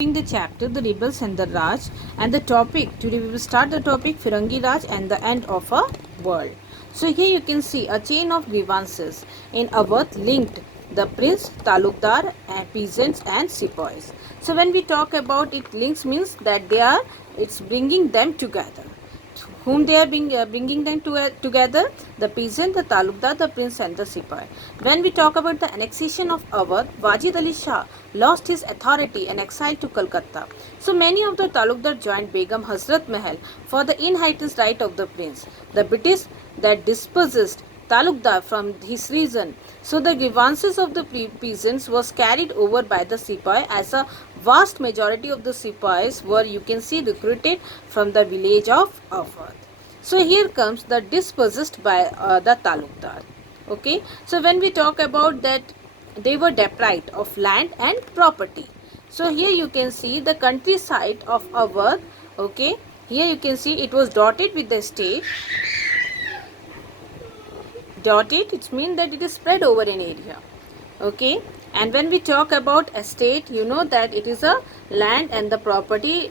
The chapter The Rebels and the Raj, and the topic today we will start the topic Firangi Raj and the end of a world. So here you can see a chain of grievances in Awadh linked the prince, talukdar, and peasants and sepoys. So when we talk about it, links means that it's bringing them together. Whom they are bringing them together? The peasant, the talukdar, the prince and the sepoy. When we talk about the annexation of Awadh, Wajid Ali Shah lost his authority and exiled to Calcutta. So many of the talukdar joined Begum Hazrat Mahal for the inheritance right of the prince. The British that dispossessed talukdar from his region. So the grievances of the peasants was carried over by the sepoy, as a vast majority of the sepoys were, you can see, recruited from the village of Awadh. So here comes the dispossessed by the talukdar. Okay, so when we talk about that, they were deprived of land and property. So here you can see the countryside of Awadh. Okay, here you can see it was dotted with the state. Dotted, it means that it is spread over an area. Okay, and when we talk about estate, you know that it is a land, and the property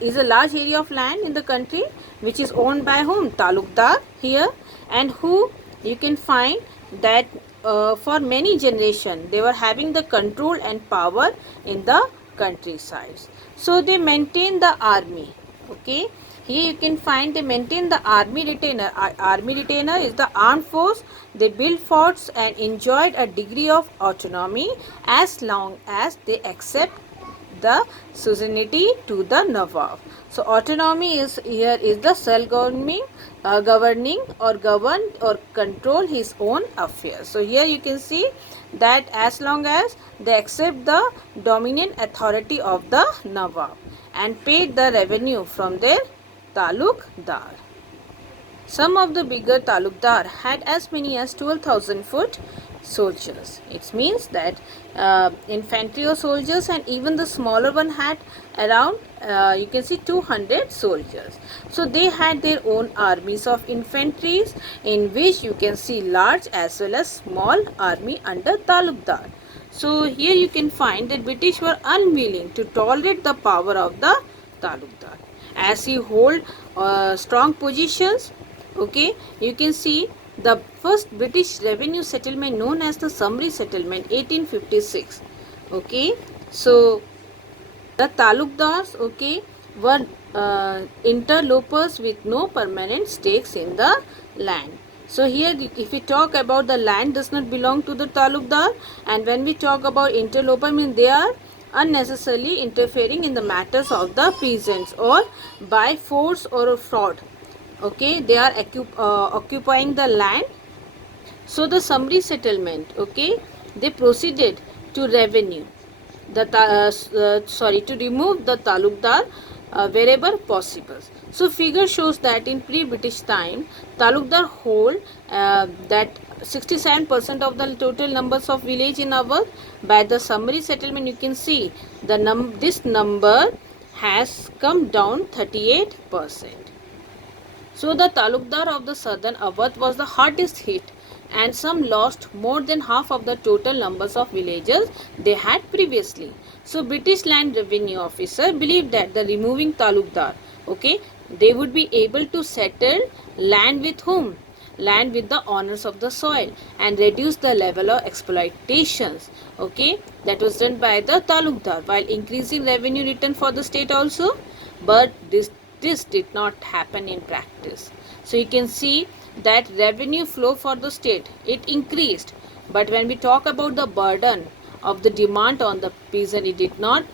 is a large area of land in the country which is owned by whom? Talukdar here, and who you can find that for many generations they were having the control and power in the countrysides. So they maintain the army. Okay, here you can find they maintain the army retainer. Army retainer is the armed force. They built forts and enjoyed a degree of autonomy as long as they accept the suzerainty to the Nawab. So autonomy is here is the self-governing, governing or govern or control his own affairs. So here you can see that as long as they accept the dominant authority of the Nawab and paid the revenue from their talukdar. Some of the bigger talukdar had as many as 12,000 foot soldiers. It means that infantry or soldiers, and even the smaller one had around you can see 200 soldiers. So they had their own armies of infantries, in which you can see large as well as small army under talukdar. So here you can find that British were unwilling to tolerate the power of the talukdar, as he hold strong positions. Okay, you can see the first British revenue settlement known as the Samri settlement 1856. Okay, so the talukdars, okay, were interlopers with no permanent stakes in the land. So here if we talk about the land does not belong to the talukdar, and when we talk about interloper, means they are unnecessarily interfering in the matters of the peasants or by force or fraud. Okay, they are occupying the land. So the Samri settlement, okay, they proceeded to revenue the to remove the talukdar wherever possible. So figure shows that in pre-British time, talukdar hold that 67% of the total numbers of village in Awadh. By the Samri settlement, you can see the this number has come down 38%. So the talukdar of the southern Awadh was the hardest hit, and some lost more than half of the total numbers of villages they had previously. So British land revenue officer believed that the removing talukdar, okay, they would be able to settle land with whom? Land with the owners of the soil, and reduce the level of exploitations. Okay, that was done by the talukdar, while increasing revenue return for the state also. But this did not happen in practice. So you can see that revenue flow for the state, it increased, but when we talk about the burden of the demand on the peasant, it did not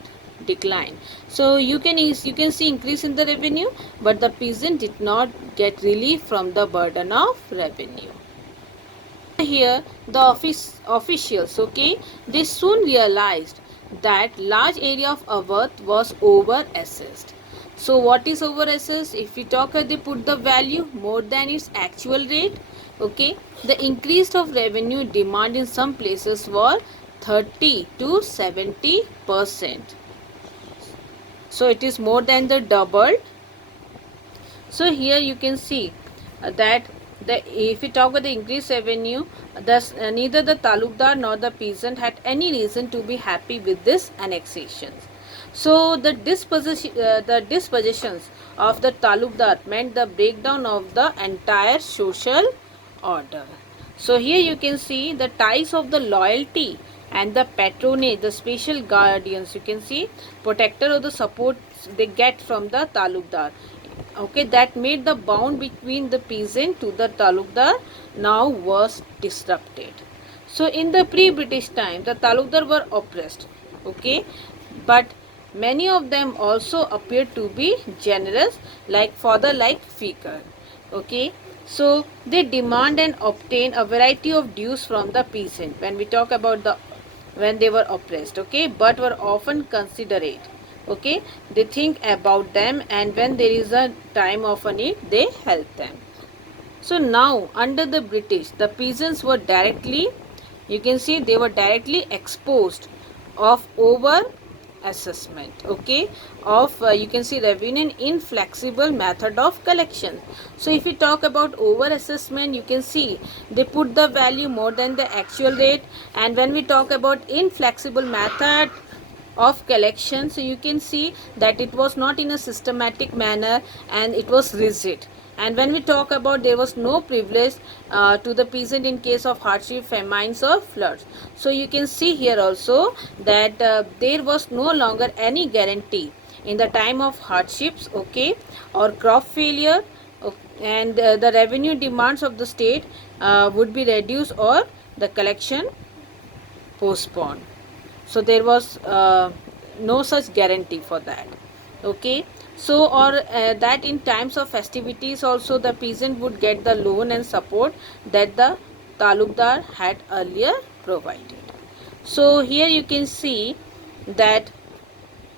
decline. So you can see increase in the revenue, but the peasant did not get relief from the burden of revenue. Here the officials, okay, they soon realized that large area of Awadh was over assessed. So what is over assessed? If we talk, they put the value more than its actual rate. Okay, the increase of revenue demand in some places was 30 to 70%. So it is more than the doubled. So here you can see that if we talk about the increased revenue, thus neither the talukdar nor the peasant had any reason to be happy with this annexation. So the dispositions of the talukdar meant the breakdown of the entire social order. So here you can see the ties of the loyalty and the patronage, the special guardians. You can see protector of the support they get from the talukdar. Okay, that made the bond between the peasant to the talukdar now was disrupted. So in the pre-British time, the talukdar were oppressed. Okay, but many of them also appeared to be generous, like father-like figure. Okay, so they demand and obtain a variety of dues from the peasant. When we talk about the when they were oppressed, okay, but were often considerate. Okay, they think about them, and when there is a time of a need, they help them. So now under the British, the peasants were directly, you can see they were directly exposed of over assessment, okay, of you can see revenue and inflexible method of collection. So if you talk about over assessment, you can see they put the value more than the actual rate. And when we talk about inflexible method of collection, so you can see that it was not in a systematic manner and it was rigid. And when we talk about there was no privilege to the peasant in case of hardship, famines or floods. So you can see here also that there was no longer any guarantee in the time of hardships, okay, or crop failure, and the revenue demands of the state would be reduced or the collection postponed. So there was no such guarantee for that. Okay, so or that in times of festivities also the peasant would get the loan and support that the talukdar had earlier provided. So here you can see that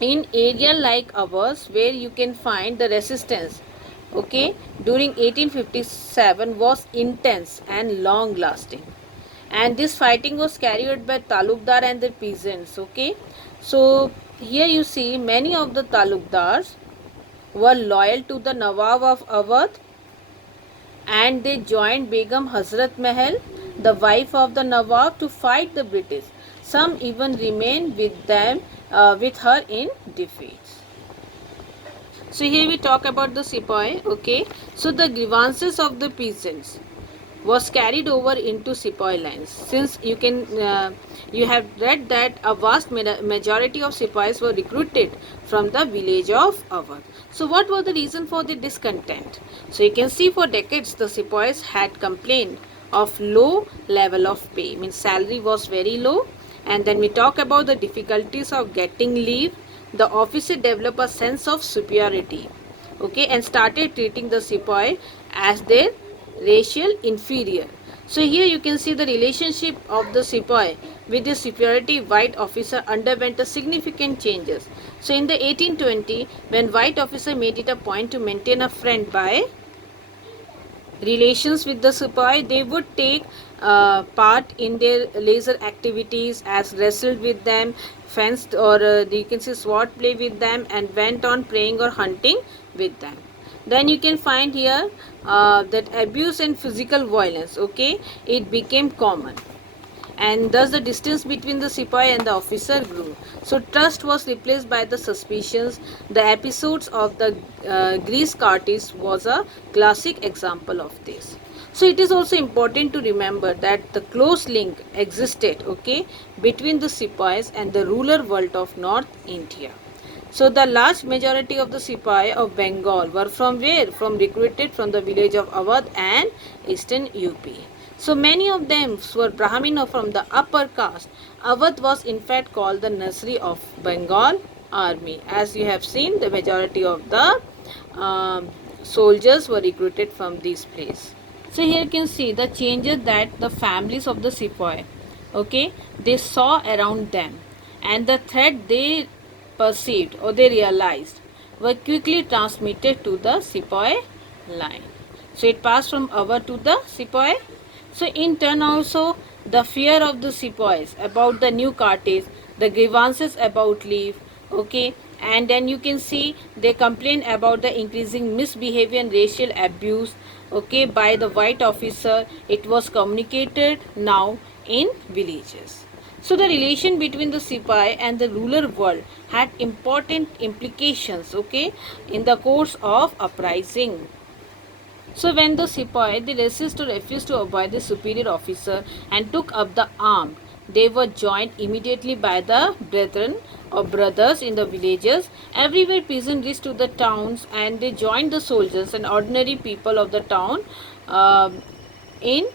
in area like ours where you can find the resistance, okay, during 1857 was intense and long lasting, and this fighting was carried out by talukdar and the peasants. Okay, so here you see many of the talukdars were loyal to the Nawab of Awadh, and they joined Begum Hazrat Mahal, the wife of the Nawab, to fight the British. Some even remained with them, with her in defeats. So here we talk about the sepoy. Okay, so the grievances of the peasants was carried over into sepoy lines. Since you have read that a vast majority of sepoys were recruited from the village of Awadh. So what was the reason for the discontent? So you can see for decades the sepoys had complained of low level of pay, means salary was very low. And then we talk about the difficulties of getting leave. The officer developed a sense of superiority, okay, and started treating the sepoy as their racial inferior. So here you can see the relationship of the sepoy with the superiority white officer underwent a significant changes. So in the 1820, when white officer made it a point to maintain a friend by relations with the sepoy, they would take part in their leisure activities, as wrestled with them, fenced, or you can say sword play with them, and went on praying or hunting with them. Then you can find here that abuse and physical violence, okay, it became common, and thus the distance between the sepoy and the officer grew. So trust was replaced by the suspicions. The episodes of the Greece cartage was a classic example of this. So it is also important to remember that the close link existed, okay, between the sepoys and the rural world of North India. So the large majority of the sepoy of Bengal were from where? From recruited from the village of Awadh and eastern UP. So many of them were Brahmin or from the upper caste. Awadh was in fact called the nursery of Bengal army. As you have seen, the majority of the soldiers were recruited from this place. So here you can see the changes that the families of the sepoy, okay, they saw around them, and the threat they perceived or they realized were quickly transmitted to the sepoy line. So it passed from Awadh to the sepoy. So in turn also the fear of the sepoys about the new cartage, the grievances about leave, okay, and then you can see they complain about the increasing misbehavior and racial abuse, okay, by the white officer. It was communicated now in villages. So the relation between the Sipai and the ruler world had important implications, okay, in the course of uprising. So when the Sepoy they resisted or refused to obey the superior officer and took up the arm, they were joined immediately by the brethren or brothers in the villages. Everywhere peasants reached to the towns and they joined the soldiers and ordinary people of the town in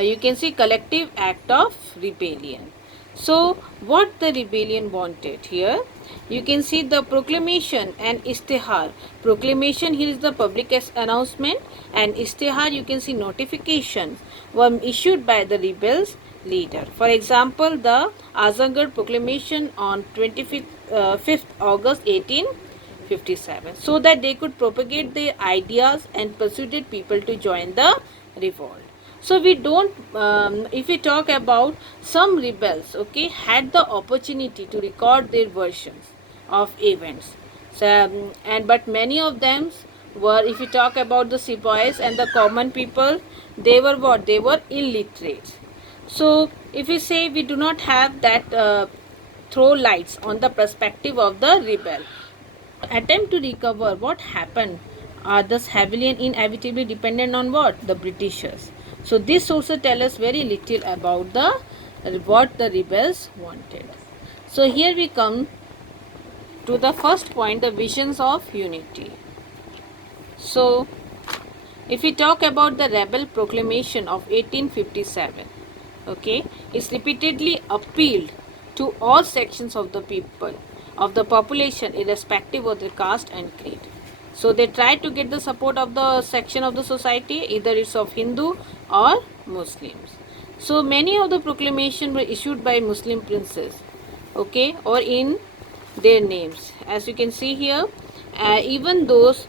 you can see collective act of rebellion. So what the rebellion wanted here, you can see the proclamation and istihar. Proclamation here is the public announcement, and istihar you can see notifications were issued by the rebels leader. For example, the Azamgarh proclamation on 5th August 1857, so that they could propagate their ideas and persuaded people to join the revolt. So we don't if we talk about some rebels, okay, had the opportunity to record their versions of events, so and but many of them were, if we talk about the sepoys and the common people, they were what, they were illiterate. So if we say we do not have that throw lights on the perspective of the rebel attempt to recover what happened, are thus heavily and inevitably dependent on what, the Britishers. So these sources tell us very little about the what the rebels wanted. So here we come to the first point, the visions of unity. So if we talk about the rebel proclamation of 1857, okay, it's repeatedly appealed to all sections of the people, of the population, irrespective of their caste and creed. So they tried to get the support of the section of the society, either it's of Hindu or Muslims. So many of the proclamations were issued by Muslim princes, okay, or in their names. As you can see here, even those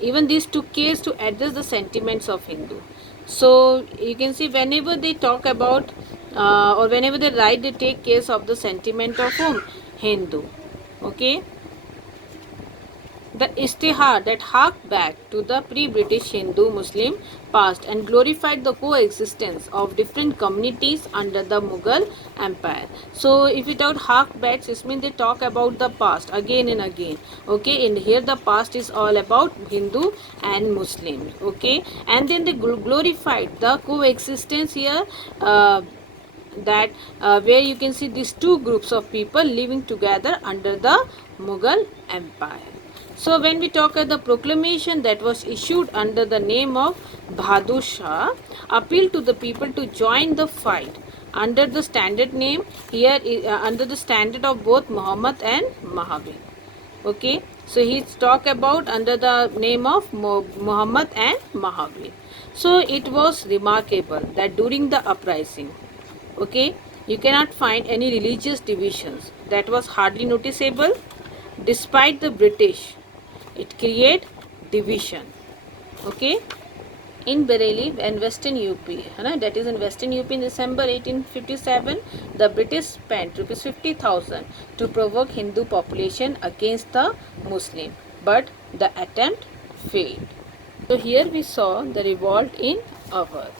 even these took care to address the sentiments of Hindu. So you can see whenever they talk about or whenever they write, they take care of the sentiment of whom? Hindu. Okay. The istihar that harked back to the pre-British Hindu-Muslim past and glorified the coexistence of different communities under the Mughal Empire. So if we talk hark back, this means they talk about the past again and again. Okay, and here the past is all about Hindu and Muslims. Okay, and then they glorified the coexistence here. That where you can see these two groups of people living together under the Mughal Empire. So when we talk about the proclamation that was issued under the name of Bahadur Shah, appealed to the people to join the fight under the standard name here under the standard of both Muhammad and Mahavir. Okay, so he's talk about under the name of Muhammad and Mahavir. So it was remarkable that during the uprising, okay, you cannot find any religious divisions. That was hardly noticeable. Despite the British, it create division. Okay, in Bareilly and Western UP, that is in Western UP in December 1857, the British spent ₹50,000 to provoke Hindu population against the Muslim, but the attempt failed. So here we saw the revolt in Awadh.